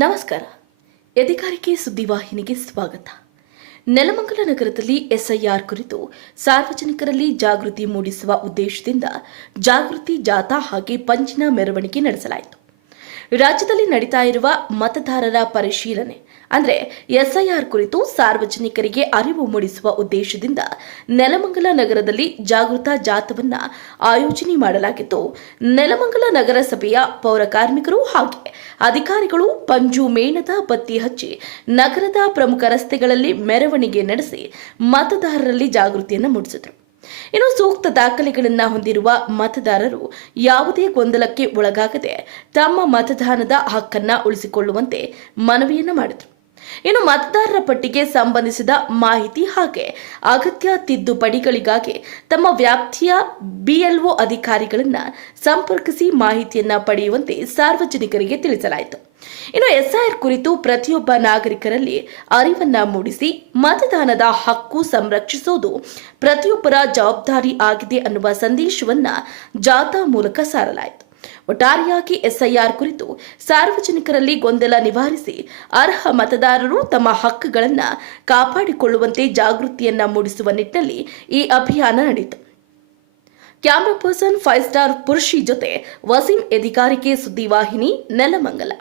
ನಮಸ್ಕಾರ. ಎಧಿಕಾರಿಕೆ ಸುದ್ದಿವಾಹಿನಿಗೆ ಸ್ವಾಗತ. ನೆಲಮಂಗಲ ನಗರದಲ್ಲಿ ಎಸ್ಐಆರ್ ಕುರಿತು ಸಾರ್ವಜನಿಕರಲ್ಲಿ ಜಾಗೃತಿ ಮೂಡಿಸುವ ಉದ್ದೇಶದಿಂದ ಜಾಗೃತಿ ಜಾಥಾ ಹಾಗೆ ಪಂಜಿನ ಮೆರವಣಿಗೆ ನಡೆಸಲಾಯಿತು. ರಾಜ್ಯದಲ್ಲಿ ನಡೀತಾ ಇರುವ ಮತದಾರರ ಪರಿಶೀಲನೆ ಅಂದರೆ ಎಸ್ಐಆರ್ ಕುರಿತು ಸಾರ್ವಜನಿಕರಿಗೆ ಅರಿವು ಮೂಡಿಸುವ ಉದ್ದೇಶದಿಂದ ನೆಲಮಂಗಲ ನಗರದಲ್ಲಿ ಜಾಗೃತಾ ಜಾಥಾವನ್ನು ಆಯೋಜನೆ ಮಾಡಲಾಗಿದ್ದು, ನೆಲಮಂಗಲ ನಗರಸಭೆಯ ಪೌರ ಕಾರ್ಮಿಕರು ಹಾಗೆ ಅಧಿಕಾರಿಗಳು ಪಂಜು ಮೇಣದ ಬತ್ತಿ ಹಚ್ಚಿ ನಗರದ ಪ್ರಮುಖ ರಸ್ತೆಗಳಲ್ಲಿ ಮೆರವಣಿಗೆ ನಡೆಸಿ ಮತದಾರರಲ್ಲಿ ಜಾಗೃತಿಯನ್ನು ಮೂಡಿಸಿದರು. ಇನ್ನು ಸೂಕ್ತ ದಾಖಲೆಗಳನ್ನು ಹೊಂದಿರುವ ಮತದಾರರು ಯಾವುದೇ ಗೊಂದಲಕ್ಕೆ ಒಳಗಾಗದೆ ತಮ್ಮ ಮತದಾನದ ಹಕ್ಕನ್ನು ಉಳಿಸಿಕೊಳ್ಳುವಂತೆ ಮನವಿಯನ್ನು ಮಾಡಿದರು. ಇನ್ನು ಮತದಾರರ ಪಟ್ಟಿಗೆ ಸಂಬಂಧಿಸಿದ ಮಾಹಿತಿ ಹಾಗೆ ಅಗತ್ಯ ತಿದ್ದುಪಡಿಗಳಿಗಾಗಿ ತಮ್ಮ ವ್ಯಾಪ್ತಿಯ ಬಿಎಲ್ಒ ಅಧಿಕಾರಿಗಳನ್ನು ಸಂಪರ್ಕಿಸಿ ಮಾಹಿತಿಯನ್ನು ಪಡೆಯುವಂತೆ ಸಾರ್ವಜನಿಕರಿಗೆ ತಿಳಿಸಲಾಯಿತು. ಇನ್ನು ಎಸ್ಐಆರ್ ಕುರಿತು ಪ್ರತಿಯೊಬ್ಬ ನಾಗರಿಕರಲ್ಲಿ ಅರಿವನ್ನ ಮೂಡಿಸಿ ಮತದಾನದ ಹಕ್ಕು ಸಂರಕ್ಷಿಸುವುದು ಪ್ರತಿಯೊಬ್ಬರ ಜವಾಬ್ದಾರಿ ಆಗಿದೆ ಅನ್ನುವ ಸಂದೇಶವನ್ನ ಜಾಥಾ ಮೂಲಕ ಸಾರಲಾಯಿತು. ಒಟ್ಟಾರೆಯಾಗಿ ಎಸ್ಐಆರ್ ಕುರಿತು ಸಾರ್ವಜನಿಕರಲ್ಲಿ ಗೊಂದಲ ನಿವಾರಿಸಿ ಅರ್ಹ ಮತದಾರರು ತಮ್ಮ ಹಕ್ಕುಗಳನ್ನು ಕಾಪಾಡಿಕೊಳ್ಳುವಂತೆ ಜಾಗೃತಿಯನ್ನ ಮೂಡಿಸುವ ನಿಟ್ಟಿನಲ್ಲಿ ಈ ಅಭಿಯಾನ ನಡೆಯಿತು. ಕ್ಯಾಮರಾ ಪರ್ಸನ್ 5 ಸ್ಟಾರ್ ಪುರುಷಿ ಜೊತೆ ವಸೀಂ, ಎಧಿಕಾರಿಕೆ ಸುದ್ದಿವಾಹಿನಿ, ನೆಲಮಂಗಲ.